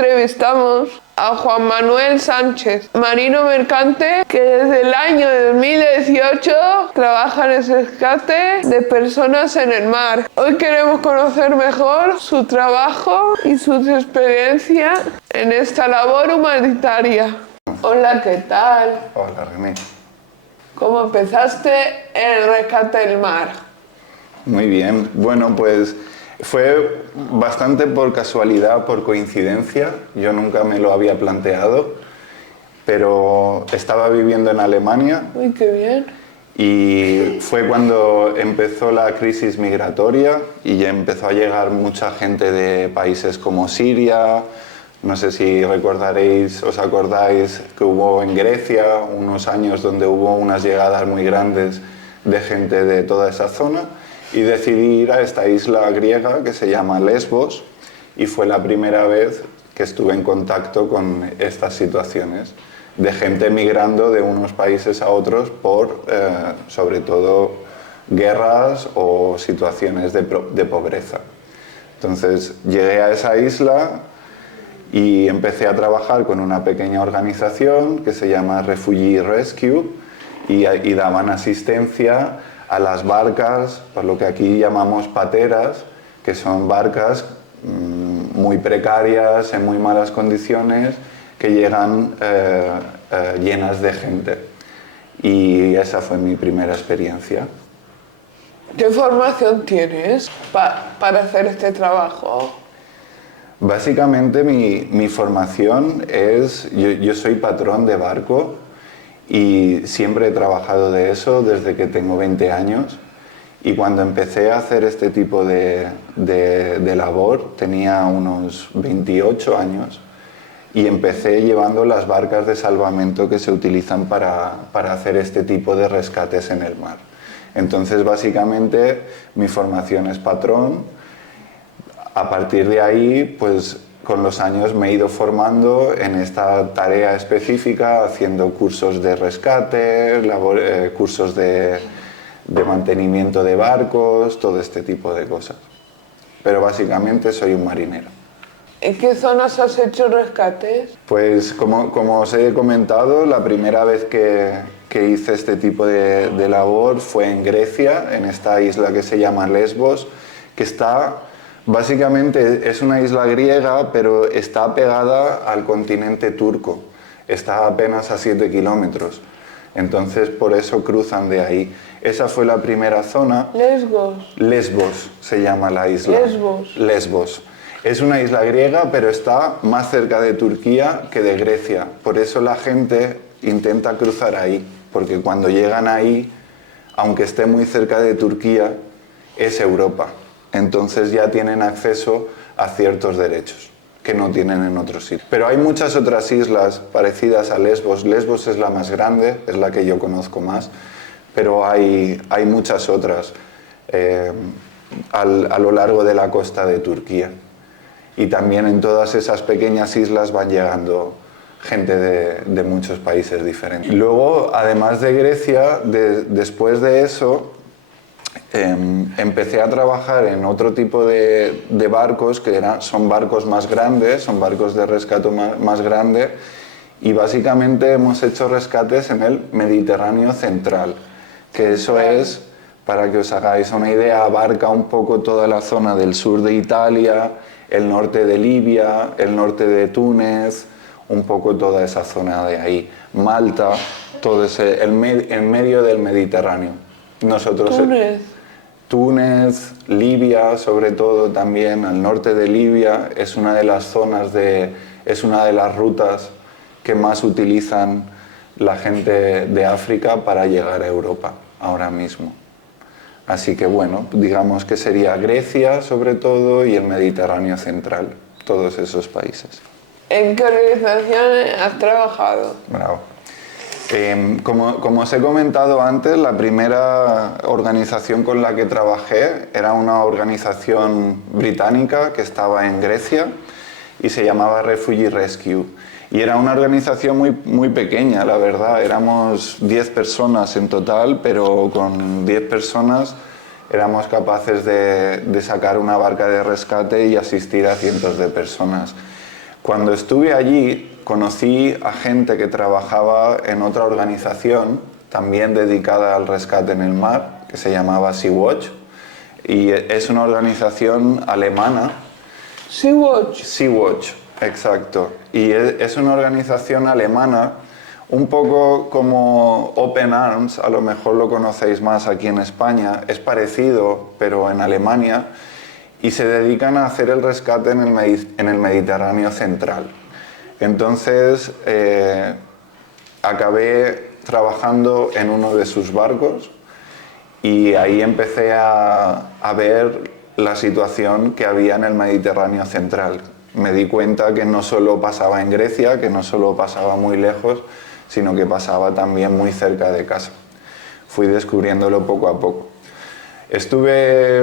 entrevistamos a Juan Manuel Sánchez, marino mercante que desde el año 2018 trabaja en el rescate de personas en el mar. Hoy queremos conocer mejor su trabajo y sus experiencias en esta labor humanitaria. Hola, ¿qué tal? Hola, René. ¿Cómo empezaste en el rescate del mar? Muy bien. Bueno, pues fue bastante por casualidad, por coincidencia. Yo nunca me lo había planteado, pero estaba viviendo en Alemania. Uy, qué bien. Y fue cuando empezó la crisis migratoria y ya empezó a llegar mucha gente de países como Siria. No sé si recordaréis, os acordáis que hubo en Grecia unos años donde hubo unas llegadas muy grandes de gente de toda esa zona. Y decidí ir a esta isla griega que se llama Lesbos y fue la primera vez que estuve en contacto con estas situaciones de gente migrando de unos países a otros por, sobre todo, guerras o situaciones de pobreza. Entonces llegué a esa isla y empecé a trabajar con una pequeña organización que se llama Refugee Rescue y daban asistencia a las barcas, por lo que aquí llamamos pateras, que son barcas muy precarias, en muy malas condiciones, que llegan llenas de gente. Y esa fue mi primera experiencia. ¿Qué formación tienes para hacer este trabajo? Básicamente mi formación es, yo soy patrón de barco, y siempre he trabajado de eso desde que tengo 20 años y cuando empecé a hacer este tipo de labor tenía unos 28 años y empecé llevando las barcas de salvamento que se utilizan para hacer este tipo de rescates en el mar. Entonces básicamente mi formación es patrón. A partir de ahí, pues con los años me he ido formando en esta tarea específica, haciendo cursos de rescate, cursos de mantenimiento de barcos, todo este tipo de cosas. Pero básicamente soy un marinero. ¿En qué zonas has hecho rescates? Pues como os he comentado, la primera vez que hice este tipo de labor fue en Grecia, en esta isla que se llama Lesbos, que está... Básicamente es una isla griega, pero está pegada al continente turco. Está apenas a 7 kilómetros. Entonces, por eso cruzan de ahí. Esa fue la primera zona. Lesbos. Lesbos se llama la isla. Lesbos. Lesbos. Es una isla griega, pero está más cerca de Turquía que de Grecia. Por eso la gente intenta cruzar ahí, porque cuando llegan ahí, aunque esté muy cerca de Turquía, es Europa. Entonces ya tienen acceso a ciertos derechos que no tienen en otros sitios. Pero hay muchas otras islas parecidas a Lesbos. Lesbos es la más grande, es la que yo conozco más, pero hay muchas otras a lo largo de la costa de Turquía. Y también en todas esas pequeñas islas van llegando gente de muchos países diferentes. Luego, además de Grecia, después de eso, empecé a trabajar en otro tipo de barcos que son barcos más grandes, son barcos de rescate más grandes y básicamente hemos hecho rescates en el Mediterráneo central, que eso es, para que os hagáis una idea, abarca un poco toda la zona del sur de Italia, el norte de Libia, el norte de Túnez, un poco toda esa zona de ahí, Malta, todo ese, en medio del Mediterráneo. Nosotros, Túnez, Libia, sobre todo también al norte de Libia, es una de las zonas es una de las rutas que más utilizan la gente de África para llegar a Europa ahora mismo. Así que bueno, digamos que sería Grecia sobre todo y el Mediterráneo central, todos esos países. ¿En qué organizaciones has trabajado? Bravo. Como os he comentado antes, la primera organización con la que trabajé era una organización británica que estaba en Grecia y se llamaba Refugee Rescue. Y era una organización muy pequeña, la verdad. Éramos 10 personas en total, pero con 10 personas éramos capaces de sacar una barca de rescate y asistir a cientos de personas. Cuando estuve allí conocí a gente que trabajaba en otra organización también dedicada al rescate en el mar, que se llamaba Sea-Watch, y es una organización alemana. Sea-Watch. Sea-Watch, exacto. Y es una organización alemana, un poco como Open Arms, a lo mejor lo conocéis más aquí en España, es parecido, pero en Alemania, y se dedican a hacer el rescate en el Mediterráneo central. Entonces, acabé trabajando en uno de sus barcos y ahí empecé a ver la situación que había en el Mediterráneo central. Me di cuenta que no solo pasaba en Grecia, que no solo pasaba muy lejos, sino que pasaba también muy cerca de casa. Fui descubriéndolo poco a poco. Estuve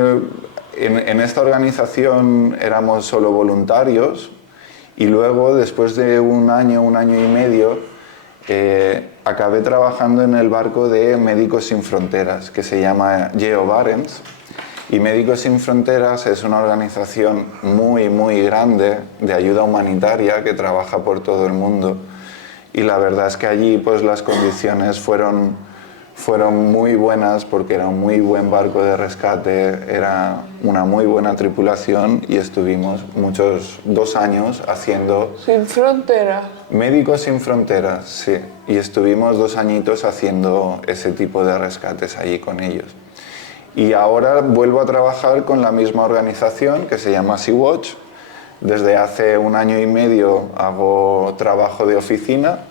en esta organización, éramos solo voluntarios, y luego, después de un año y medio, acabé trabajando en el barco de Médicos Sin Fronteras, que se llama Geo Barents. Y Médicos Sin Fronteras es una organización muy grande de ayuda humanitaria que trabaja por todo el mundo. Y la verdad es que allí pues, las condiciones fueron muy buenas porque era un muy buen barco de rescate, era una muy buena tripulación y estuvimos 2 años haciendo... Sin Fronteras. Médicos Sin Fronteras, sí. Y estuvimos 2 añitos haciendo ese tipo de rescates allí con ellos. Y ahora vuelvo a trabajar con la misma organización que se llama Sea-Watch. Desde hace 1 año y medio hago trabajo de oficina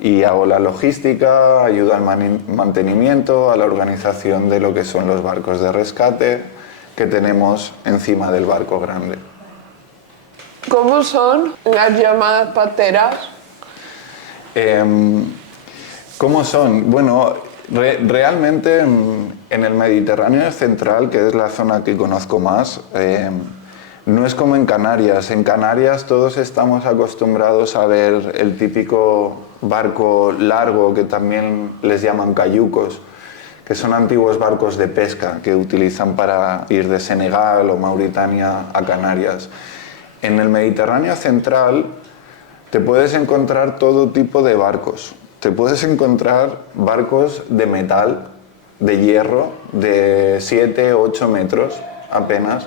y hago la logística, ayuda al mantenimiento, a la organización de lo que son los barcos de rescate que tenemos encima del barco grande. ¿Cómo son las llamadas pateras? ¿Cómo son? Bueno, realmente en el Mediterráneo central, que es la zona que conozco más, no es como en Canarias. En Canarias todos estamos acostumbrados a ver el típico barco largo, que también les llaman cayucos, que son antiguos barcos de pesca que utilizan para ir de Senegal o Mauritania a Canarias. En el Mediterráneo central te puedes encontrar todo tipo de barcos. Te puedes encontrar barcos de metal, de hierro, de 7, 8 metros apenas,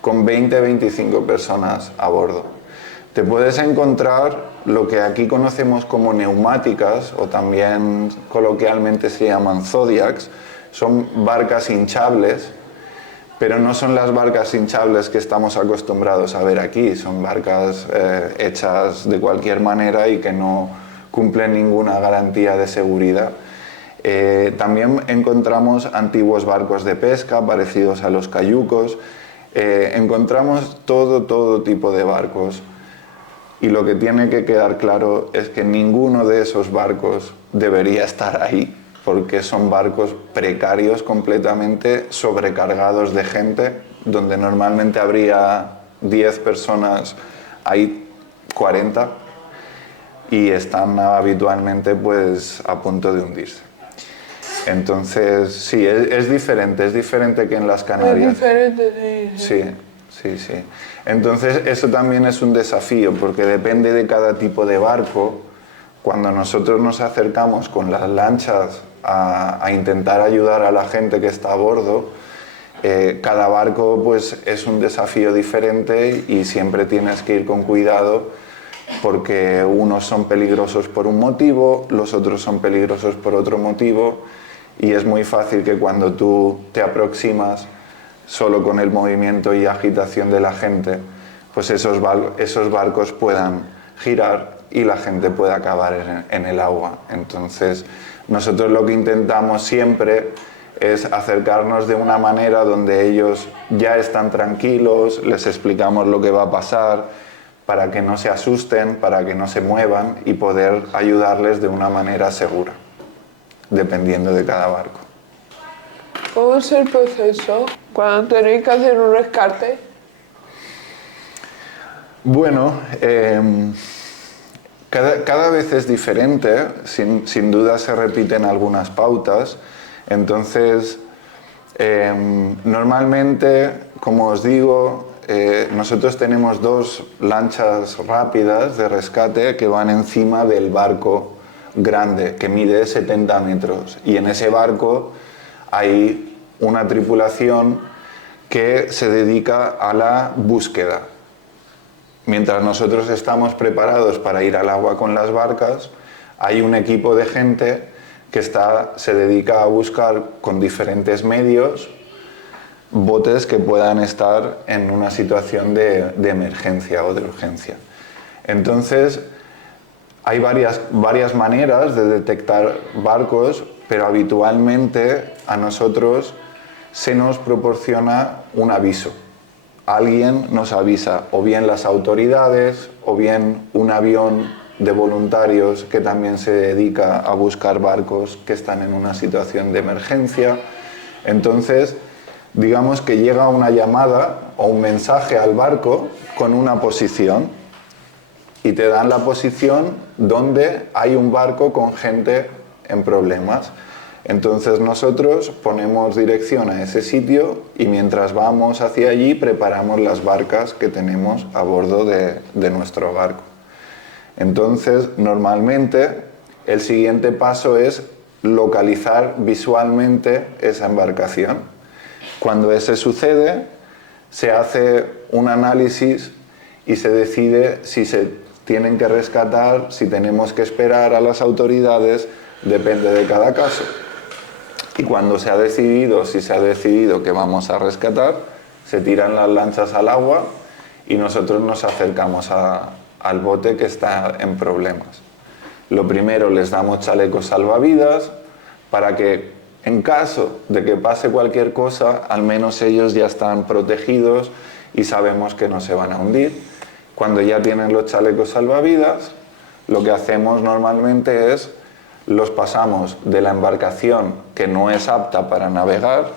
con 20-25 personas a bordo. Te puedes encontrar lo que aquí conocemos como neumáticas, o también coloquialmente se llaman zodiacs. Son barcas hinchables, pero no son las barcas hinchables que estamos acostumbrados a ver aquí. Son barcas hechas de cualquier manera y que no cumplen ninguna garantía de seguridad. También encontramos antiguos barcos de pesca parecidos a los cayucos. Encontramos todo tipo de barcos. Y lo que tiene que quedar claro es que ninguno de esos barcos debería estar ahí, porque son barcos precarios completamente, sobrecargados de gente, donde normalmente habría 10 personas, hay 40, y están habitualmente pues, a punto de hundirse. Entonces, sí, es diferente que en las Canarias. Es diferente, sí. Sí. Entonces, eso también es un desafío, porque depende de cada tipo de barco. Cuando nosotros nos acercamos con las lanchas a intentar ayudar a la gente que está a bordo, cada barco pues, es un desafío diferente y siempre tienes que ir con cuidado, porque unos son peligrosos por un motivo, los otros son peligrosos por otro motivo, y es muy fácil que cuando tú te aproximas solo con el movimiento y agitación de la gente, pues esos barcos puedan girar y la gente pueda acabar en el agua. Entonces, nosotros lo que intentamos siempre es acercarnos de una manera donde ellos ya están tranquilos, les explicamos lo que va a pasar, para que no se asusten, para que no se muevan y poder ayudarles de una manera segura, dependiendo de cada barco. ¿Cómo es el proceso cuando tenéis que hacer un rescate? Bueno, cada vez es diferente, sin duda se repiten algunas pautas. Entonces, normalmente, como os digo, nosotros tenemos 2 lanchas rápidas de rescate que van encima del barco grande, que mide 70 metros. Y en ese barco hay una tripulación que se dedica a la búsqueda. Mientras nosotros estamos preparados para ir al agua con las barcas, hay un equipo de gente que se dedica a buscar con diferentes medios botes que puedan estar en una situación de emergencia o de urgencia. Entonces, hay varias maneras de detectar barcos, pero habitualmente a nosotros se nos proporciona un aviso. Alguien nos avisa, o bien las autoridades, o bien un avión de voluntarios que también se dedica a buscar barcos que están en una situación de emergencia. Entonces, digamos que llega una llamada o un mensaje al barco con una posición y te dan la posición donde hay un barco con gente en problemas. Entonces nosotros ponemos dirección a ese sitio y mientras vamos hacia allí preparamos las barcas que tenemos a bordo de nuestro barco. Entonces normalmente el siguiente paso es localizar visualmente esa embarcación. Cuando ese sucede, se hace un análisis y se decide si se tienen que rescatar, si tenemos que esperar a las autoridades, depende de cada caso. Y cuando se ha decidido, si se ha decidido que vamos a rescatar, se tiran las lanchas al agua y nosotros nos acercamos al bote que está en problemas. Lo primero, les damos chalecos salvavidas para que en caso de que pase cualquier cosa, al menos ellos ya están protegidos y sabemos que no se van a hundir. Cuando ya tienen los chalecos salvavidas, lo que hacemos normalmente es los pasamos de la embarcación que no es apta para navegar,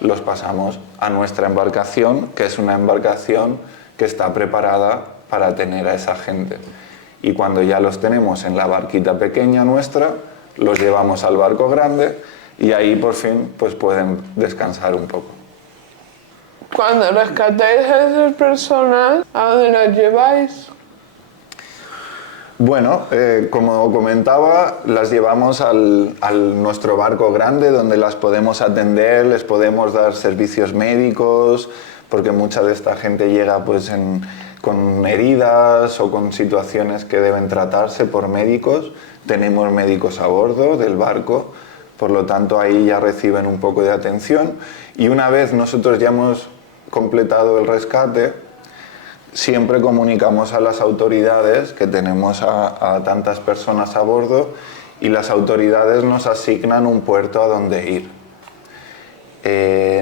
los pasamos a nuestra embarcación, que es una embarcación que está preparada para tener a esa gente. Y cuando ya los tenemos en la barquita pequeña nuestra, los llevamos al barco grande y ahí por fin pues pueden descansar un poco. Cuando rescatáis a esas personas, ¿a dónde las lleváis? Bueno, como comentaba, las llevamos al nuestro barco grande donde las podemos atender, les podemos dar servicios médicos, porque mucha de esta gente llega pues con heridas o con situaciones que deben tratarse por médicos. Tenemos médicos a bordo del barco, por lo tanto ahí ya reciben un poco de atención. Y una vez nosotros ya hemos completado el rescate, siempre comunicamos a las autoridades que tenemos a tantas personas a bordo y las autoridades nos asignan un puerto a donde ir.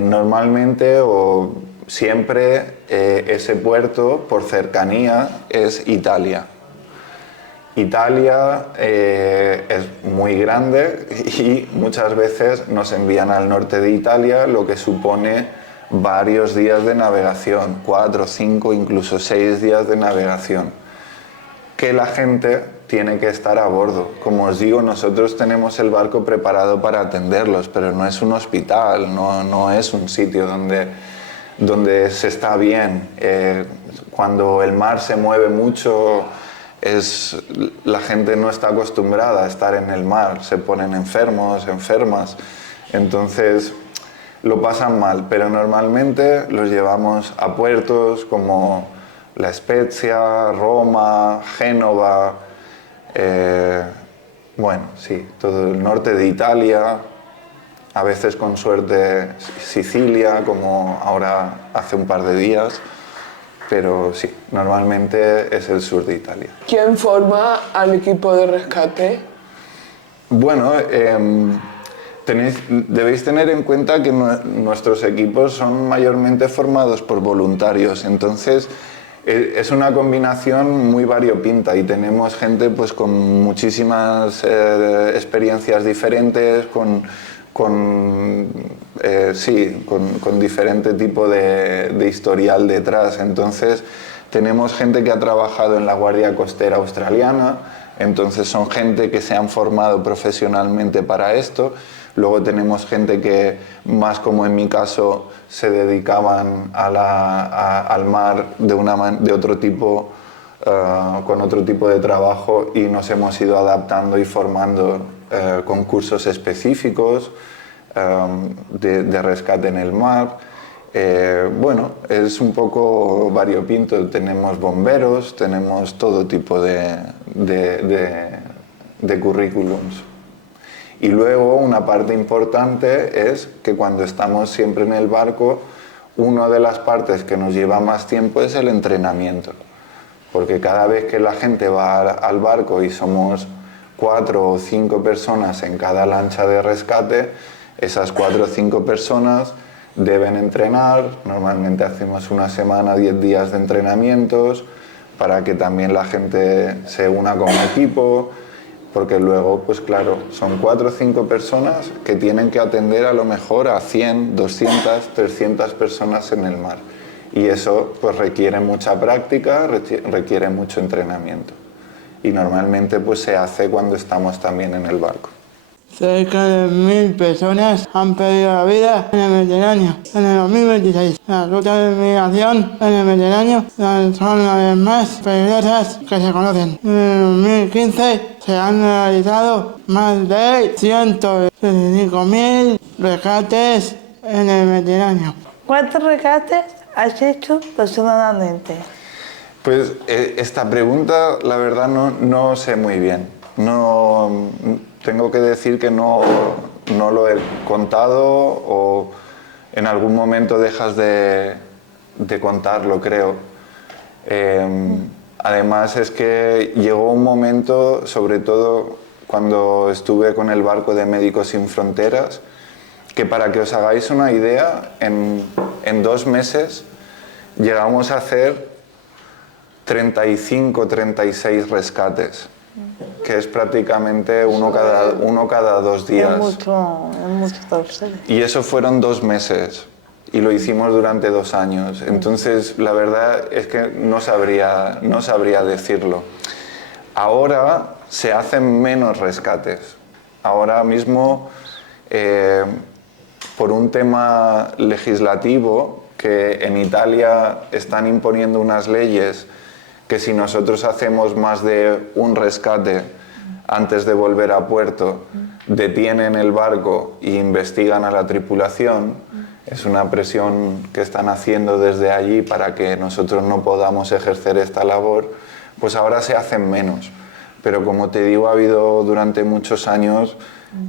Normalmente o siempre ese puerto, por cercanía, es Italia. Italia es muy grande y muchas veces nos envían al norte de Italia, lo que supone varios días de navegación, 4, 5, incluso 6 días de navegación, que la gente tiene que estar a bordo. Como os digo, nosotros tenemos el barco preparado para atenderlos, pero no es un hospital, no es un sitio donde se está bien. Cuando el mar se mueve mucho, la gente no está acostumbrada a estar en el mar, se ponen enfermos, enfermas, entonces lo pasan mal, pero normalmente los llevamos a puertos como La Spezia, Roma, Génova, bueno, sí, todo el norte de Italia, a veces con suerte Sicilia, como ahora hace un par de días, pero sí, normalmente es el sur de Italia. ¿Quién forma al equipo de rescate? Bueno, debéis tener en cuenta que nuestros equipos son mayormente formados por voluntarios, entonces es una combinación muy variopinta y tenemos gente pues con muchísimas experiencias diferentes, con diferente tipo de historial detrás. Entonces tenemos gente que ha trabajado en la Guardia Costera Australiana, entonces son gente que se han formado profesionalmente para esto. Luego tenemos gente que, más como en mi caso, se dedicaban al mar de otro tipo, con otro tipo de trabajo, y nos hemos ido adaptando y formando con cursos específicos de rescate en el mar. Bueno, es un poco variopinto. Tenemos bomberos, tenemos todo tipo de currículums. Y luego una parte importante es que cuando estamos siempre en el barco, una de las partes que nos lleva más tiempo es el entrenamiento. Porque cada vez que la gente va al barco y somos 4 o 5 personas en cada lancha de rescate, esas 4 o 5 personas deben entrenar. Normalmente hacemos una semana, 10 días de entrenamientos para que también la gente se una como equipo, porque luego, pues claro, son 4 o 5 personas que tienen que atender a lo mejor a 100, 200, 300 personas en el mar. Y eso pues requiere mucha práctica, requiere mucho entrenamiento. Y normalmente pues se hace cuando estamos también en el barco. Cerca de 1000 personas han perdido la vida en el Mediterráneo en el 2026. Las rutas de migración en el Mediterráneo son las más peligrosas que se conocen. En el 2015 se han realizado más de 165.000 rescates en el Mediterráneo. ¿Cuántos rescates has hecho personalmente? Pues esta pregunta, la verdad, no sé muy bien. Tengo que decir que no lo he contado, o en algún momento dejas de contarlo, creo. Además es que llegó un momento, sobre todo cuando estuve con el barco de Médicos Sin Fronteras, que para que os hagáis una idea, en 2 meses llegamos a hacer 35, 36 rescates, que es prácticamente uno cada 2 días. Es mucho y eso fueron 2 meses y lo hicimos durante 2 años. Entonces la verdad es que no sabría decirlo. Ahora se hacen menos rescates. Ahora mismo, por un tema legislativo, que en Italia están imponiendo unas leyes que si nosotros hacemos más de un rescate antes de volver a puerto, detienen el barco e investigan a la tripulación. Es una presión que están haciendo desde allí para que nosotros no podamos ejercer esta labor. Pues ahora se hacen menos. Pero como te digo, ha habido durante muchos años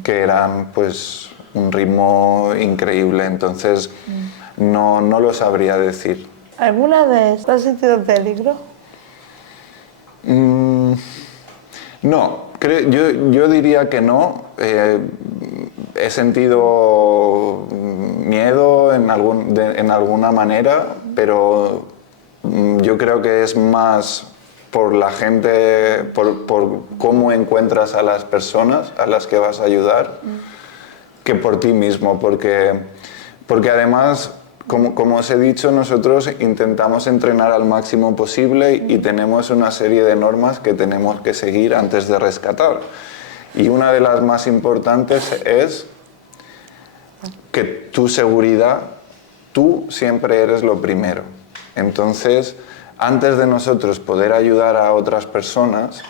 que eran pues un ritmo increíble. Entonces no lo sabría decir. ¿Alguna vez has sentido peligro? No, yo diría que no. He sentido miedo en alguna manera, pero yo creo que es más por la gente, por cómo encuentras a las personas a las que vas a ayudar, que por ti mismo, porque además, como os he dicho, nosotros intentamos entrenar al máximo posible y tenemos una serie de normas que tenemos que seguir antes de rescatar. Y una de las más importantes es que tu seguridad, tú siempre eres lo primero. Entonces, antes de nosotros poder ayudar a otras personas,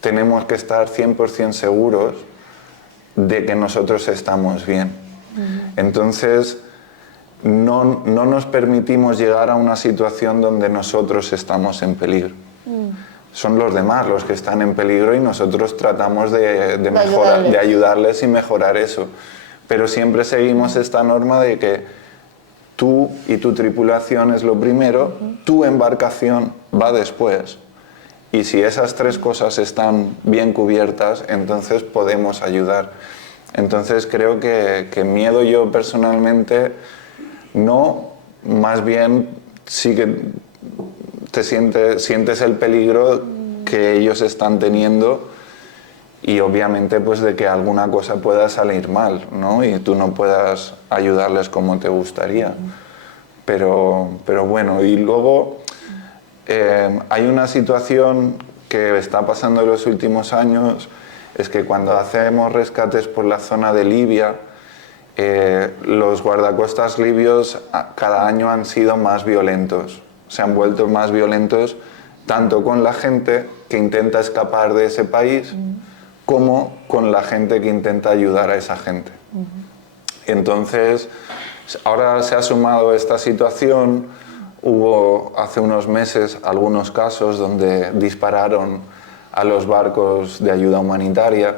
tenemos que estar 100% seguros de que nosotros estamos bien. Entonces, no nos permitimos llegar a una situación donde nosotros estamos en peligro. Son los demás los que están en peligro y nosotros tratamos de ayudarles y mejorar eso. Pero siempre seguimos esta norma de que tú y tu tripulación es lo primero, tu embarcación va después. Y si esas 3 cosas están bien cubiertas, entonces podemos ayudar. Entonces creo que miedo yo personalmente no, más bien sí que sientes el peligro que ellos están teniendo y obviamente pues de que alguna cosa pueda salir mal, ¿no? Y tú no puedas ayudarles como te gustaría. Pero bueno, y luego hay una situación que está pasando en los últimos años, es que cuando hacemos rescates por la zona de Libia, los guardacostas libios cada año han sido más violentos, se han vuelto más violentos tanto con la gente que intenta escapar de ese país como con la gente que intenta ayudar a esa gente. Entonces, ahora se ha sumado esta situación. Hubo hace unos meses algunos casos donde dispararon a los barcos de ayuda humanitaria.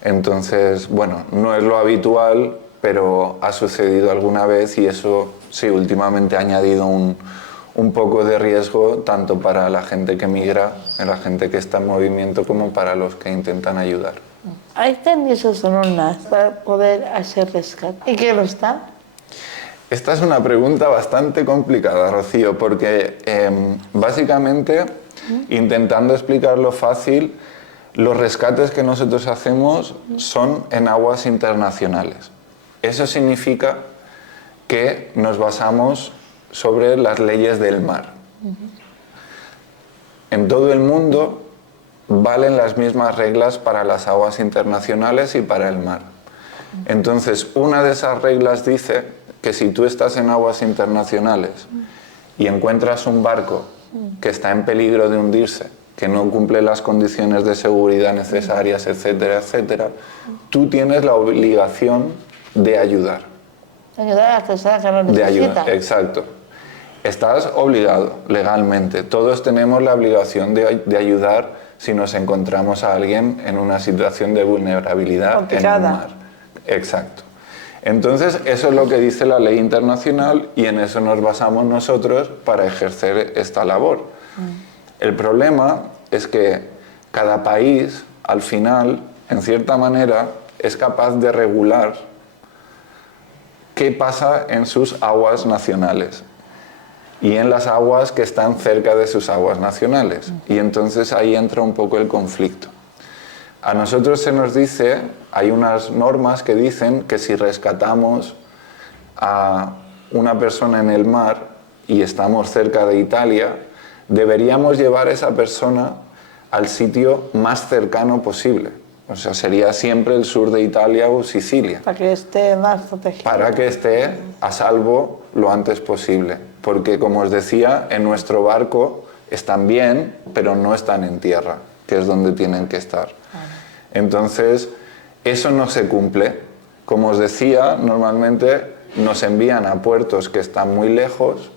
Entonces, bueno, no es lo habitual, pero ha sucedido alguna vez y eso sí, últimamente ha añadido un poco de riesgo tanto para la gente que migra, la gente que está en movimiento, como para los que intentan ayudar. ¿Hay permisos o normas para poder hacer rescate? ¿Y qué lo están? Esta es una pregunta bastante complicada, Rocío, porque básicamente, intentando explicarlo fácil, los rescates que nosotros hacemos son en aguas internacionales. Eso significa que nos basamos sobre las leyes del mar. En todo el mundo valen las mismas reglas para las aguas internacionales y para el mar. Entonces, una de esas reglas dice que si tú estás en aguas internacionales y encuentras un barco que está en peligro de hundirse, que no cumple las condiciones de seguridad necesarias, etcétera, etcétera, tú tienes la obligación de ayudar. Ayudar a la persona que lo necesita. De ayudar, exacto. Estás obligado legalmente. Todos tenemos la obligación de ayudar si nos encontramos a alguien en una situación de vulnerabilidad complicada. En el mar. Exacto. Entonces, eso es lo que dice la ley internacional y en eso nos basamos nosotros para ejercer esta labor. El problema es que cada país, al final, en cierta manera, es capaz de regular qué pasa en sus aguas nacionales y en las aguas que están cerca de sus aguas nacionales. Y entonces ahí entra un poco el conflicto. A nosotros se nos dice, hay unas normas que dicen que si rescatamos a una persona en el mar y estamos cerca de Italia, deberíamos llevar a esa persona al sitio más cercano posible. O sea, sería siempre el sur de Italia o Sicilia. Para que esté más protegido. Para que esté a salvo lo antes posible. Porque, como os decía, en nuestro barco están bien, pero no están en tierra, que es donde tienen que estar. Entonces, eso no se cumple. Como os decía, normalmente nos envían a puertos que están muy lejos,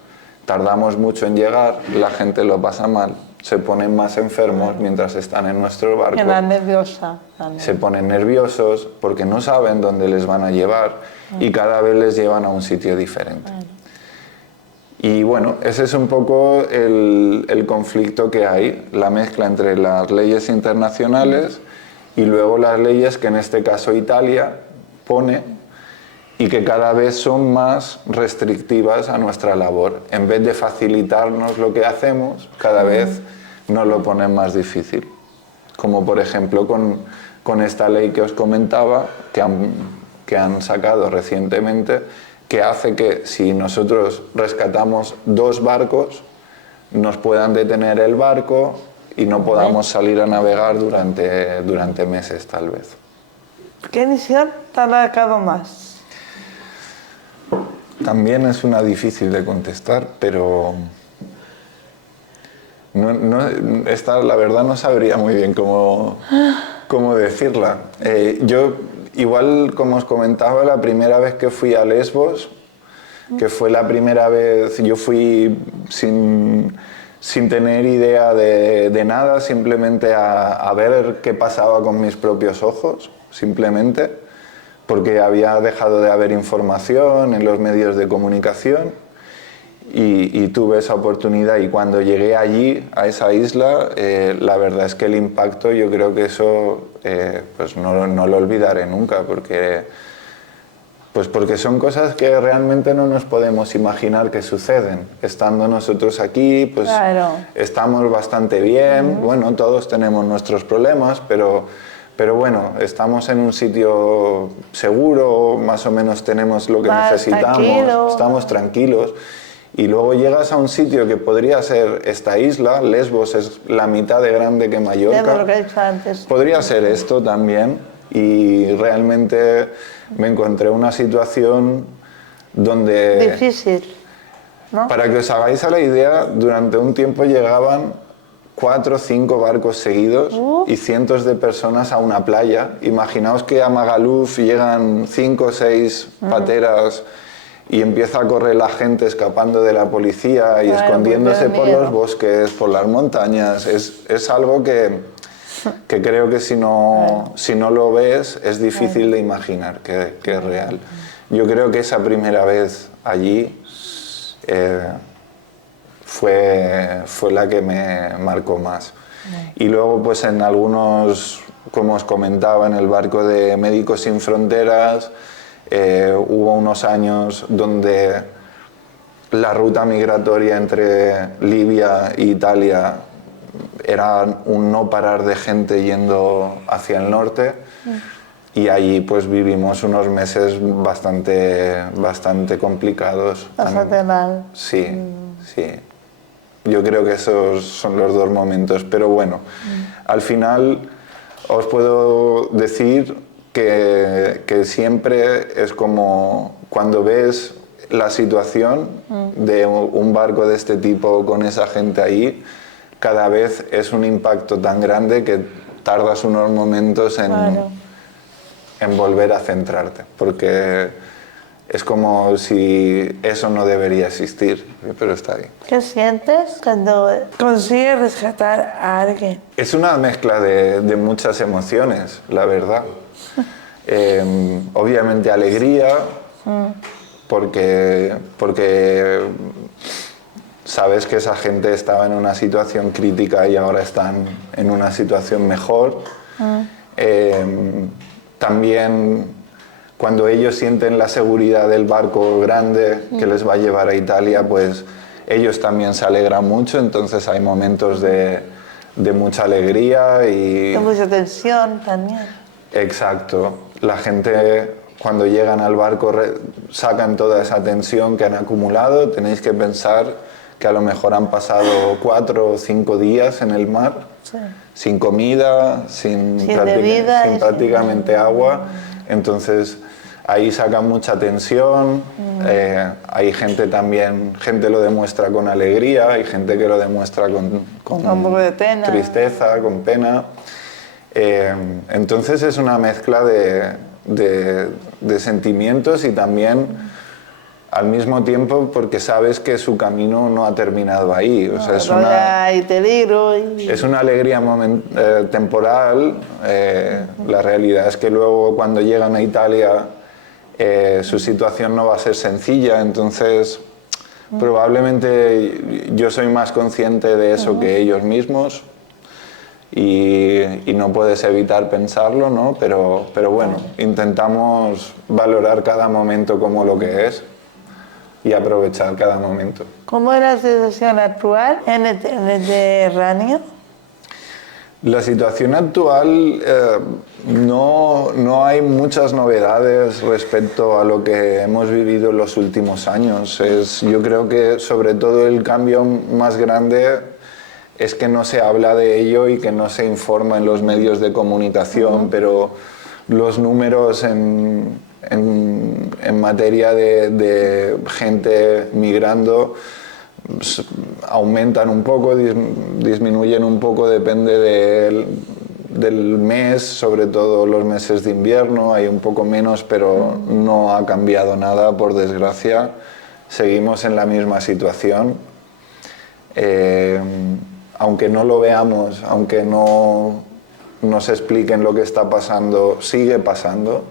tardamos mucho en llegar, la gente lo pasa mal, se ponen más enfermos mientras están en nuestro barco. Queda nerviosa también. Se ponen nerviosos porque no saben dónde les van a llevar y cada vez les llevan a un sitio diferente. Y bueno, ese es un poco el conflicto que hay, la mezcla entre las leyes internacionales y luego las leyes que en este caso Italia pone y que cada vez son más restrictivas a nuestra labor. En vez de facilitarnos lo que hacemos, cada vez nos lo ponen más difícil. Como por ejemplo con esta ley que os comentaba, que han sacado recientemente, que hace que si nosotros rescatamos 2 barcos, nos puedan detener el barco y no podamos salir a navegar durante meses tal vez. ¿Qué misión te ha marcado más? También es una difícil de contestar, pero esta la verdad no sabría muy bien cómo decirla. Yo, igual como os comentaba, la primera vez que fui a Lesbos, que fue la primera vez, yo fui sin tener idea de nada, simplemente a ver qué pasaba con mis propios ojos, simplemente, porque había dejado de haber información en los medios de comunicación y tuve esa oportunidad y cuando llegué allí, a esa isla, la verdad es que el impacto, yo creo que eso pues no lo olvidaré nunca, porque son cosas que realmente no nos podemos imaginar que suceden. Estando nosotros aquí, pues claro, estamos bastante bien, bueno, todos tenemos nuestros problemas, pero bueno, estamos en un sitio seguro, más o menos tenemos lo que necesitamos, tranquilo. Estamos tranquilos. Y luego llegas a un sitio que podría ser esta isla, Lesbos es la mitad de grande que Mallorca. Lo que he dicho antes. Podría ser esto también y realmente me encontré una situación donde... Difícil, ¿no? Para que os hagáis a la idea, durante un tiempo llegaban 4 o 5 barcos seguidos y cientos de personas a una playa. Imaginaos que a Magaluf llegan 5 o 6 pateras y empieza a correr la gente escapando de la policía y Claro, escondiéndose porque da por miedo. los bosques, por las montañas. Es algo que creo que si no lo ves es difícil de imaginar que es real. Yo creo que esa primera vez allí fue la que me marcó más. Y luego pues en algunos, como os comentaba, en el barco de Médicos Sin Fronteras, hubo unos años donde la ruta migratoria entre Libia e Italia era un no parar de gente yendo hacia el norte. Y allí pues vivimos unos meses bastante complicados. Bastante mal. Sí, sí. Yo creo que esos son los 2 momentos. Pero bueno, al final os puedo decir que siempre es como cuando ves la situación de un barco de este tipo con esa gente ahí, cada vez es un impacto tan grande que tardas unos momentos en volver a centrarte, porque es como si eso no debería existir, pero está ahí. ¿Qué sientes cuando consigues rescatar a alguien? Es una mezcla de muchas emociones, la verdad. Obviamente alegría, porque sabes que esa gente estaba en una situación crítica y ahora están en una situación mejor. También cuando ellos sienten la seguridad del barco grande que les va a llevar a Italia, pues ellos también se alegran mucho, entonces hay momentos de mucha alegría y... De mucha tensión también. Exacto. La gente cuando llegan al barco sacan toda esa tensión que han acumulado. Tenéis que pensar que a lo mejor han pasado 4 o 5 días en el mar, sin comida, sin prácticamente agua. Entonces ahí sacan mucha tensión. Hay gente también, gente lo demuestra con alegría, hay gente que lo demuestra con un poco de pena, tristeza, con pena. Entonces es una mezcla de sentimientos y también al mismo tiempo porque sabes que su camino no ha terminado ahí. O sea, hay peligro. Es una alegría temporal. La realidad es que luego cuando llegan a Italia su situación no va a ser sencilla, entonces probablemente yo soy más consciente de eso que ellos mismos. Y no puedes evitar pensarlo, ¿no? Pero bueno, intentamos valorar cada momento como lo que es y aprovechar cada momento. ¿Cómo es la situación actual en el Mediterráneo? La situación actual no hay muchas novedades respecto a lo que hemos vivido en los últimos años. Yo creo que sobre todo el cambio más grande es que no se habla de ello y que no se informa en los medios de comunicación, pero los números en materia de gente migrando aumentan un poco, disminuyen un poco, depende del mes, sobre todo los meses de invierno, hay un poco menos, pero no ha cambiado nada, por desgracia. Seguimos en la misma situación. Aunque no lo veamos, aunque no nos expliquen lo que está pasando, sigue pasando.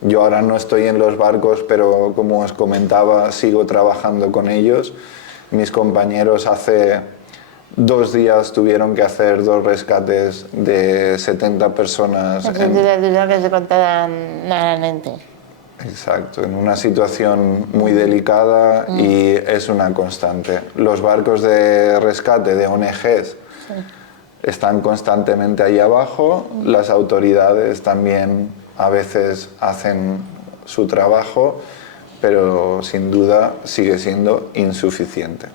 Yo ahora no estoy en los barcos, pero como os comentaba, sigo trabajando con ellos. Mis compañeros hace 2 días tuvieron que hacer 2 rescates de 70 personas. Que se contaran normalmente. Exacto, en una situación muy delicada y es una constante. Los barcos de rescate de ONGs están constantemente ahí abajo, las autoridades también a veces hacen su trabajo, pero sin duda sigue siendo insuficiente.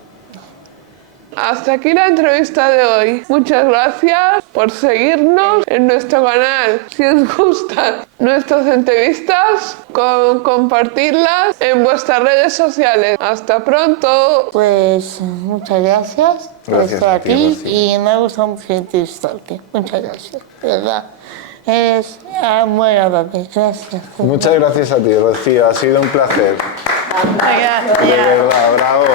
Hasta aquí la entrevista de hoy. Muchas gracias por seguirnos en nuestro canal. Si os gustan nuestras entrevistas, compartirlas en vuestras redes sociales. Hasta pronto. Pues muchas gracias por Gracias estar a ti, aquí Rocío. y me ha gustado mucho entrevistarte. Muchas gracias, de verdad. Es muy agradable. Gracias. Muchas gracias a ti, Rocío. Ha sido un placer. De verdad, bravo.